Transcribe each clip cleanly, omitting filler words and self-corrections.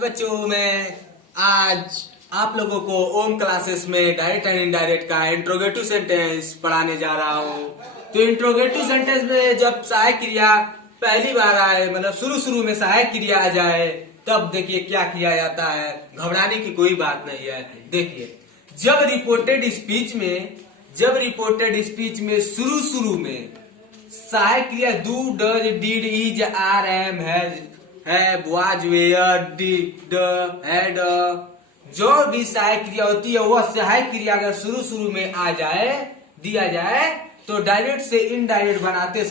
बच्चों मैं आज आप लोगों को ओम क्लासेस में डायरेक्ट एंड इनडायरेक्ट का इंट्रोगेटिव सेंटेंस पढ़ाने जा रहा हूँ। तो इंट्रोगेटिव सेंटेंस में जब सहायक क्रिया पहली बार आए, मतलब शुरू में सहायक क्रिया आ जाए, तब देखिए क्या किया जाता है। घबराने की कोई बात नहीं है। देखिए जब रिपोर्टेड स्पीच में शुरू में सहायक क्रिया do, does, did, is, are, am, have, was, were, did, had, जो भी सहायक क्रिया होती है वह सहायक क्रिया अगर शुरू में आ जाए, दिया जाए, तो डायरेक्ट से इनडायरेक्ट बनाते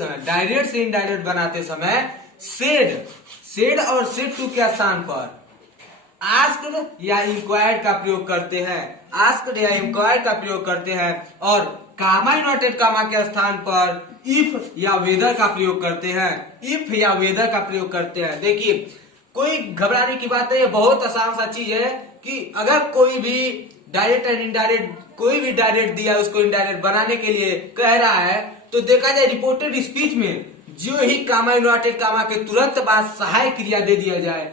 समय सेड और सेड टू के स्थान पर आस्क्ड या इंक्वायर्ड का प्रयोग करते हैं और कामा इनवर्टेड कामा के स्थान पर इफ या वेदर का प्रयोग करते हैं। देखिए कोई घबराने की बात नहीं है, बहुत आसान सा चीज है कि अगर कोई भी डायरेक्ट एंड इनडायरेक्ट, कोई भी डायरेक्ट दिया है उसको इनडायरेक्ट बनाने के लिए कह रहा है, तो देखा जाए रिपोर्टेड स्पीच में जो ही कामा इनवर्टेड कामा के तुरंत बाद सहायक क्रिया दे दिया जाए,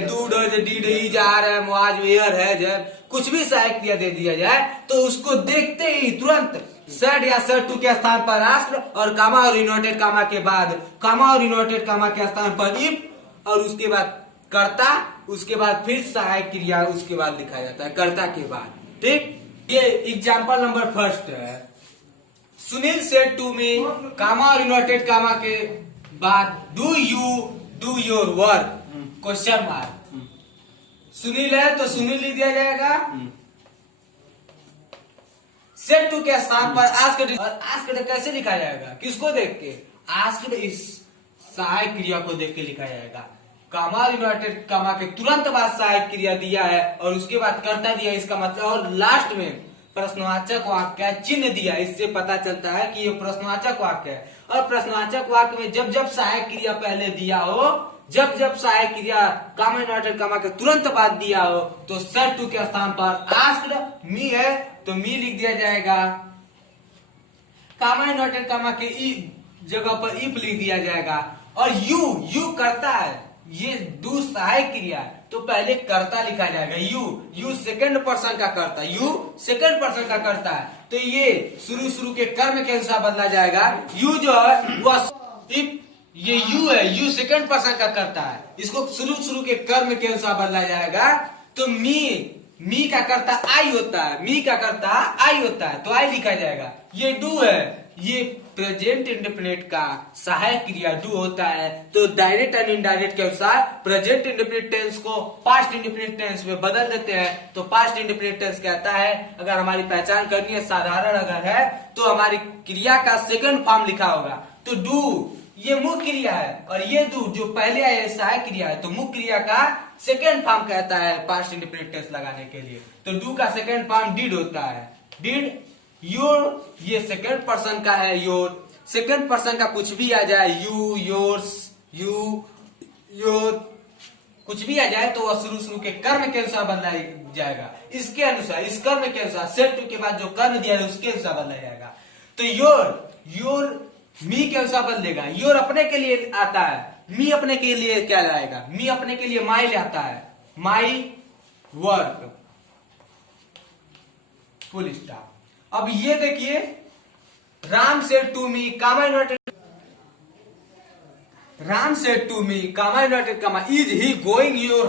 do, does, did, is, are, am, was, were, has, कुछ भी सहायक क्रिया दे दिया जाए, तो उसको देखते ही तुरंत सेड या सेड टू के स्थान पर आस्क्ड और कामा और इनवर्टेड कामा के बाद कामा और इनवर्टेड कामा के स्थान पर इफ और उसके बाद कर्ता, उसके बाद फिर सहायक क्रिया उसके बाद लिखा जाता है कर्ता के बाद। ठीक, ये एग्जाम्पल नंबर फर्स्ट है। सुनील सेड टू मी, कामा और इनवर्टेड कामा के बाद do you do your work, question mark. Sunil है तो सुनील लिख दिया जाएगा, सेड टू के स्थान पर आस्क्ड, और आस्क्ड कैसे लिखा जाएगा, किसको देख के? आस्क्ड इस सहायक क्रिया को देख के लिखा जाएगा। कामा और इनवर्टेड कामा के तुरंत बाद सहायक क्रिया दिया है और उसके बाद कर्ता दिया, इसका मतलब, और लास्ट में प्रश्नवाचक वाक्य चिन्ह दिया, इससे पता चलता है कि ये प्रश्नवाचक वाक्य है। और प्रश्नवाचक वाक्य में जब सहायक क्रिया पहले दिया हो, जब सहायक क्रिया कामा इनवर्टेड कामा के तुरंत बाद दिया हो, तो सेड टू के स्थान पर आस्क्ड मी है तो मी लिख दिया जाएगा, कामा इनवर्टेड कामा के जगह पर इफ लिख दिया जाएगा। और यू करता है, ये डू सहायक क्रिया है तो पहले कर्ता लिखा जाएगा, यू सेकंड पर्सन का कर्ता है, तो ये शुरू के कर्म के अनुसार बदला जाएगा। यू जो है वह इफ, ये यू है, यू सेकंड पर्सन का कर्ता है, इसको शुरू के कर्म के अनुसार बदला जाएगा। तो मी का कर्ता आई होता है, तो आई लिखा जाएगा। ये डू है, ये प्रेजेंट इंडेफिनिट का सहायक क्रिया डू होता है, तो डायरेक्ट एंड इनडायरेक्ट के अनुसार प्रेजेंट इंडेफिनिट टेंस को पास्ट इंडेफिनिट टेंस में बदल देते हैं। तो पास्ट इंडेफिनिट टेंस कहता है, अगर हमारी पहचान करनी है साधारण अगर है, तो हमारी क्रिया का सेकंड फॉर्म लिखा होगा। तो डू ये मुख्य क्रिया है और ये डू जो पहले आया सहायक क्रिया है, तो मुख्य क्रिया का सेकंड फॉर्म कहता है पास्ट इंडेफिनिट टेंस लगाने के लिए। तो डू का सेकंड फॉर्म डिड होता है, डिड। योर ये सेकंड पर्सन का है, योर सेकंड पर्सन का कुछ भी आ जाए, यू, योर्स, योर, कुछ भी आ जाए तो वह शुरू के कर्म के अनुसार बदला जाएगा। इसके अनुसार, इस कर्म के अनुसार, सेड टू के बाद जो कर्म दिया है उसके अनुसार बदला जाएगा। तो योर मी के अनुसार बदलेगा। योर अपने के लिए आता है, मी अपने के लिए क्या लाएगा? मी अपने के लिए माई लाता है, माई वर्क, फुल स्टॉप। अब ये देखिए, Ram said to me, comma inverted comma, is he going your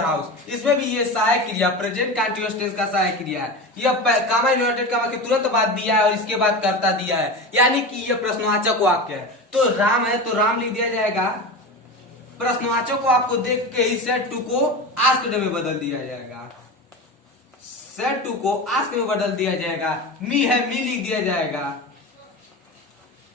house, इसमें भी ये सहायक क्रिया प्रेजेंट कंटीन्यूअस टेंस का सहायक क्रिया है। यह कामा इनवर्टेड कामा के तुरंत बाद दिया है और इसके बाद कर्ता दिया है, यानी कि यह प्रश्नवाचक वाक्य है। तो राम है तो राम लिख दिया जाएगा, प्रश्नवाचक को आपको देख के ही सेड टू को आस्क्ड में बदल दिया जाएगा, सेड टू को आस्क में बदल दिया जाएगा। मी है, मी लिख दिया जाएगा,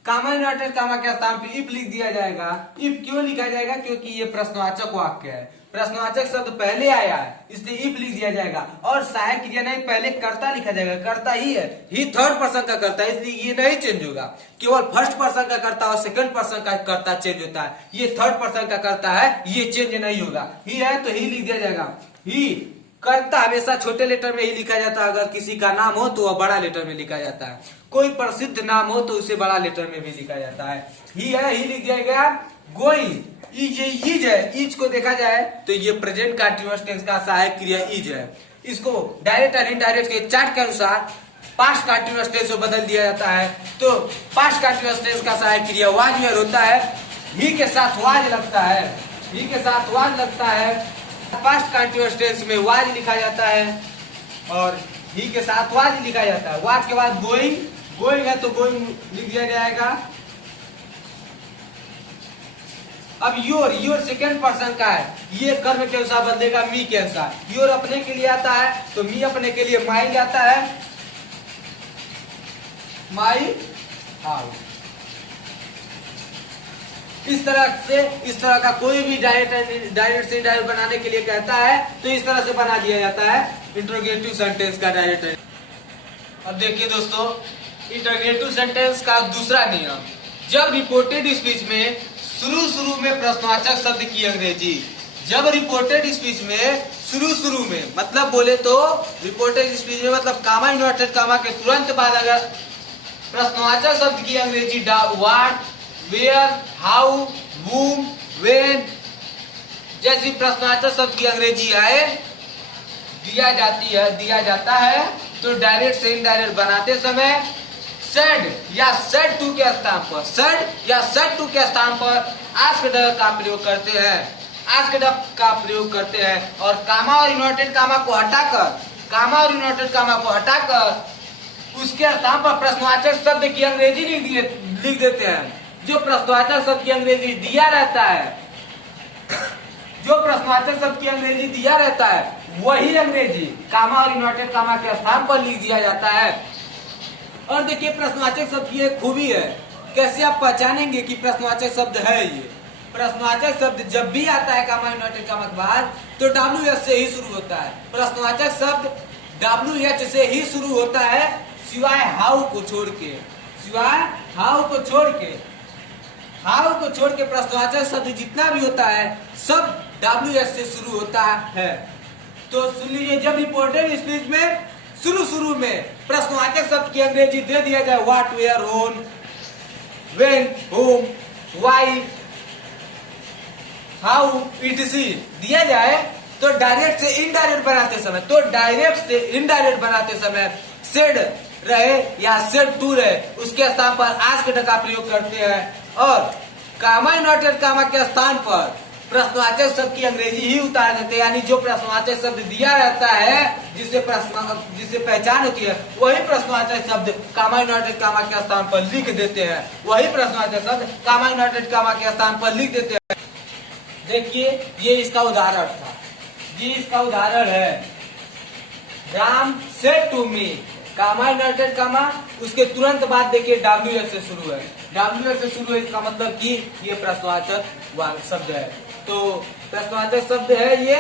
कामा इनवर्टेड कामा के स्थान पे इफ लिख दिया जाएगा। इफ क्यों लिखा जाएगा? क्योंकि ये प्रश्नवाचक वाक्य है, प्रश्नवाचक शब्द पहले आया है इसलिए इफ लिख दिया जाएगा। और सहायक क्रिया नहीं, पहले कर्ता लिखा जाएगा, कर्ता ही है, ही थर्ड पर्सन का कर्ता है, इसलिए ये नहीं चेंज होगा। केवल फर्स्ट पर्सन का कर्ता और सेकंड पर्सन का कर्ता चेंज होता है, ये थर्ड पर्सन का कर्ता है, ये चेंज नहीं होगा। ही है तो ही लिख दिया जाएगा। ही कर्ता हमेशा छोटे लेटर में ही लिखा जाता है, अगर किसी का नाम हो तो वह बड़ा लेटर में लिखा जाता है, कोई प्रसिद्ध नाम हो तो उसे बड़ा लेटर में भी लिखा जाता है। ही है, ही लिख दिया गया। गोइंग, ये इज है, इज को देखा जाए तो ये प्रेजेंट कंटीन्यूअस टेंस का सहायक क्रिया इज है। इसको डायरेक्ट और इनडायरेक्ट के चार्ट के अनुसार पास्ट कंटीन्यूअस टेंस में बदल दिया जाता है। तो पास्ट कंटीन्यूअस टेंस का सहायक क्रिया वाज वेयर होता है, ही के साथ वाज लगता है, ही के साथ वाज लगता है। पास्ट कंटीन्यूअस टेंस में वाज लिखा जाता है और ही के साथ वाज लिखा जाता है। वाज के बाद गोइंग, गोइंग है तो गोइंग लिख दिया जाएगा। अब योर, योर सेकेंड पर्सन का है, ये कर्म के अनुसार बदलेगा मी के अनुसार। योर अपने के लिए आता है तो मी अपने के लिए माई आता है, माई हाउस। इस तरह का कोई भी डायरेक्ट से इनडायरेक्ट बनाने के लिए कहता है तो इस तरह से बना दिया जाता है इंट्रोगेटिव सेंटेंस का डायरेक्ट। अब देखिए दोस्तों, इंट्रोगेटिव सेंटेंस का दूसरा नियम, जब रिपोर्टेड स्पीच में शुरू में प्रश्नवाचक शब्द की अंग्रेजी, जब रिपोर्टेड स्पीच में शुरू में मतलब बोले तो रिपोर्टेड स्पीच में मतलब कामा इन्वर्टेड कामा के तुरंत बाद अगर प्रश्नवाचक शब्द की Angrezi what, where, how, whom, when जैसी प्रश्नवाचक शब्द की अंग्रेजी आए दिया जाता है तो डायरेक्ट से इनडायरेक्ट बनाते समय सेड या सेड टू के स्थान पर, सेड या सेड टू के स्थान पर आस्क्ड का प्रयोग करते हैं, आस्क्ड का प्रयोग करते हैं। और कामा और इन्वर्टेड कामा को हटाकर उसके स्थान पर प्रश्नवाचक शब्द की अंग्रेजी लिख देते हैं। जो प्रश्नवाचक शब्द की अंग्रेजी दिया रहता है, जो प्रश्नवाचक शब्द की अंग्रेजी दिया रहता है वही अंग्रेजी कामा और इन्वर्टेड कामा के स्थान पर लिख दिया जाता है। और देखिए प्रश्नवाचक शब्द की एक खूबी है, कैसे आप पहचानेंगे कि प्रश्नवाचक शब्द है ये। प्रश्नवाचक शब्द जब भी आता है कामा इन्वर्टेड कामा के बाद तो WH से ही शुरू होता है। प्रश्नवाचक शब्द WH से ही शुरू होता है सिवाय हाउ को छोड़ के, सिवाय हाउ को छोड़ के प्रश्नवाचक शब्द जितना भी होता है सब WH से शुरू होता है। तो सुन लीजिए, जब रिपोर्टेड स्पीच में शुरू में प्रश्नवाचक शब्द की अंग्रेजी दे दिया जाए व्हाट, वेयर, होन, व्हेन, होम, व्हाई, हाउ, इटसी दिया जाए तो डायरेक्ट से इनडायरेक्ट बनाते समय सेड रहे या सेड टू रहे उसके स्थान पर आस्क्ड का प्रयोग करते हैं। और कामा इन्वर्टेड कामा के स्थान पर प्रश्नवाचक शब्द की अंग्रेजी ही उतार देते हैं, यानी जो प्रश्नवाचक शब्द दिया रहता है जिससे पहचान होती है वही प्रश्नवाचक शब्द कामा इन्वर्टेड कामा के स्थान पर लिख देते हैं, वही प्रश्नवाचक शब्द कामा इन्वर्टेड कामा के स्थान पर लिख देते हैं। देखिए ये इसका उदाहरण था, ये इसका उदाहरण है, Ram said to me, comma inverted comma उसके तुरंत बाद देखिए WH से शुरू है, WH से शुरू है, इसका मतलब कि ये प्रश्नवाचक शब्द है। तो प्रश्नवाचक शब्द है ये।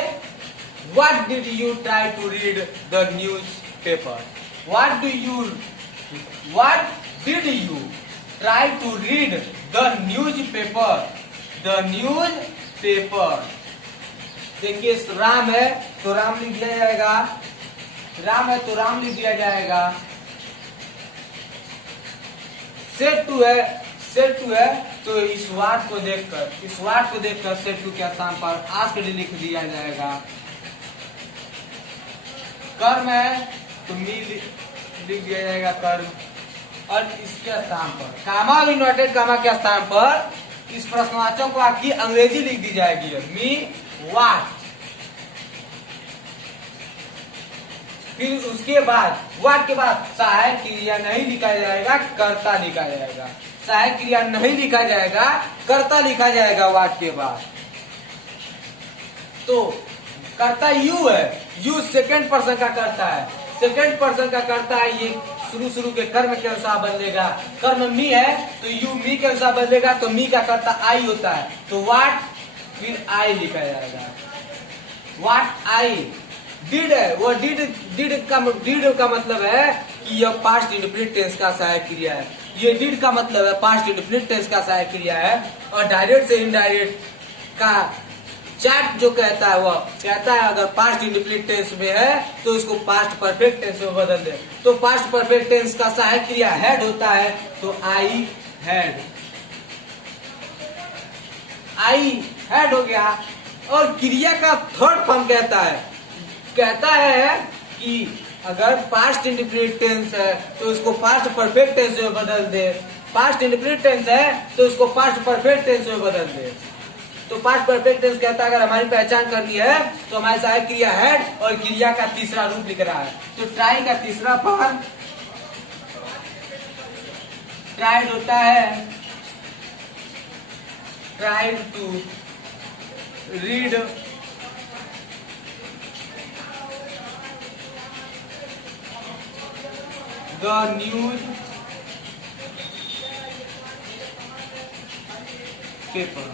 What did you try to read the newspaper? What did you try to read the newspaper? The newspaper। देखिए राम है तो राम लिख दिया जाएगा, राम है तो राम लिख दिया जाएगा। सेड टू है तो इस वाट को देखकर सेड टू के स्थान पर आस्क्ड लिख दिया जाएगा। कर्म है तो मी लिख दिया जाएगा कर्म। और इसके स्थान पर कामा और इन्वर्टेड कामा के स्थान पर इस प्रश्नवाचक की अंग्रेजी लिख दी जाएगी मी वाट। फिर उसके बाद वाट के बाद सहायक क्रिया नहीं लिखा जाएगा, कर्ता लिखा जाएगा। सहायक क्रिया नहीं लिखा जाएगा, कर्ता लिखा जाएगा वाट के बाद। तो कर्ता यू है, यू सेकंड पर्सन का कर्ता है, सेकंड पर्सन का कर्ता है। ये शुरू के कर्म के अनुसार बदलेगा। कर्म मी है तो यू मी के अनुसार बदलेगा, तो मी का कर्ता आई होता है, तो वाट फिर आई लिखा जाएगा। वाट आई। डिड है, वो डिड का मतलब है कि यह पास्ट इंडेफिनिट टेंस का सहायक क्रिया है। ये डिड का मतलब है पास्ट इंडेफिनिट टेंस का सहायक क्रिया है। और डायरेक्ट से इनडायरेक्ट का चार्ट जो कहता है वह कहता है अगर पास्ट इंडेफिनिट टेंस में है तो इसको पास्ट परफेक्ट टेंस में बदल दे। तो पास्ट परफेक्ट टेंस का सहायक क्रिया हैड होता है, तो आई हैड। आई हैड हो गया। और क्रिया का थर्ड फॉर्म कहता है कि अगर पास्ट इंडेफिनिट टेंस है तो इसको पास्ट परफेक्ट टेंस में बदल दे, पास्ट इंडेफिनिट टेंस है तो इसको पास्ट परफेक्ट टेंस में बदल दे। तो पास्ट परफेक्ट टेंस कहता है अगर हमारी पहचान करनी है तो हमारे सहायक क्रिया हैड और क्रिया का तीसरा रूप लिख रहा है। तो ट्राई का तीसरा फॉर्म ट्राइड होता है tried to read the newspaper.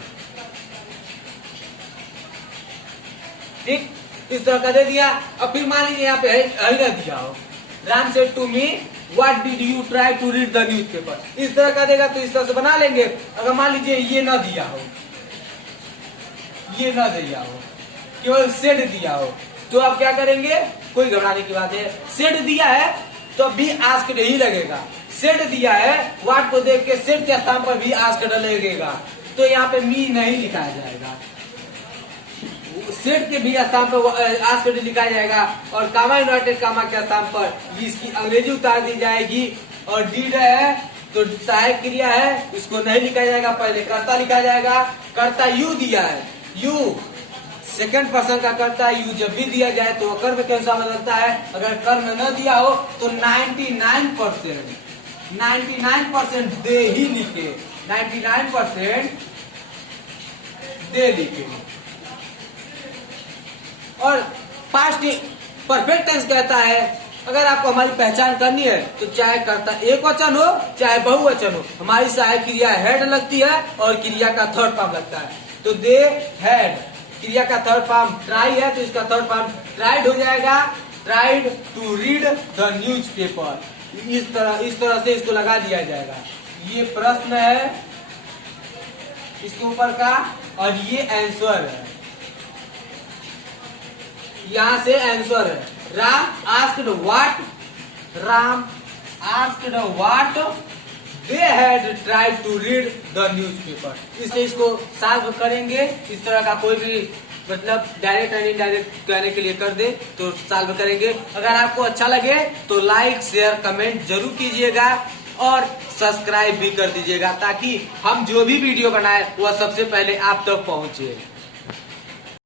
ठीक, इस तरह का दे दिया। अब फिर मान लीजिए यहाँ पे है दिया हो, Ram said to me what did you try to read the newspaper. इस तरह का देगा तो इस तरह से बना लेंगे। अगर मान लीजिए ये ना दिया हो, ये ना दिया हो, केवल सेड दिया हो, तो आप क्या करेंगे, कोई घबराने की बात है। सेड दिया है तो भी आस्क्ड ही लगेगा। सेड दिया है, व्हाट को देख के सेड के स्थान पर भी आस्क्ड लगेगा। तो यहाँ पे मी नहीं लिखा जाएगा, सेड के भी स्थान पर आस्क्ड लिखा जाएगा और कामा इन्वर्टेड कामा के स्थान पर इसकी अंग्रेजी उतार दी जाएगी। और डीड है तो सहायक क्रिया है, इसको नहीं लिखा जाएगा, पहले कर्ता लिखा जाएगा। कर्ता यू दिया है, यू सेकंड पर्सन का कर्ता यू जब भी दिया जाए तो कर्म के अनुसार बदलता है। अगर कर्म न दिया हो तो 99% दे ही लिखे, 99% दे लिखे। और पास्ट परफेक्ट टेंस कहता है अगर आपको हमारी पहचान करनी है तो चाहे कर्ता एक वचन हो चाहे बहुवचन हो, हमारी सहायक क्रिया हेड लगती है और क्रिया का थर्ड फॉर्म लगता है। तो दे हैड, क्रिया का थर्ड फॉर्म ट्राई है तो इसका थर्ड फॉर्म ट्राइड हो जाएगा, tried to read the newspaper. इस तरह से इसको लगा दिया जाएगा। ये प्रश्न है इसके ऊपर का और ये आंसर है, यहां से आंसर है। Ram asked what they had tried to read the newspaper. इससे इसको सॉल्व करेंगे। इस तरह का कोई भी मतलब डायरेक्ट एंड इनडायरेक्ट कहने के लिए कर दे तो सॉल्व करेंगे। अगर आपको अच्छा लगे तो लाइक शेयर कमेंट जरूर कीजिएगा और सब्सक्राइब भी कर दीजिएगा ताकि हम जो भी वीडियो बनाए वह सबसे पहले आप तक पहुंचे।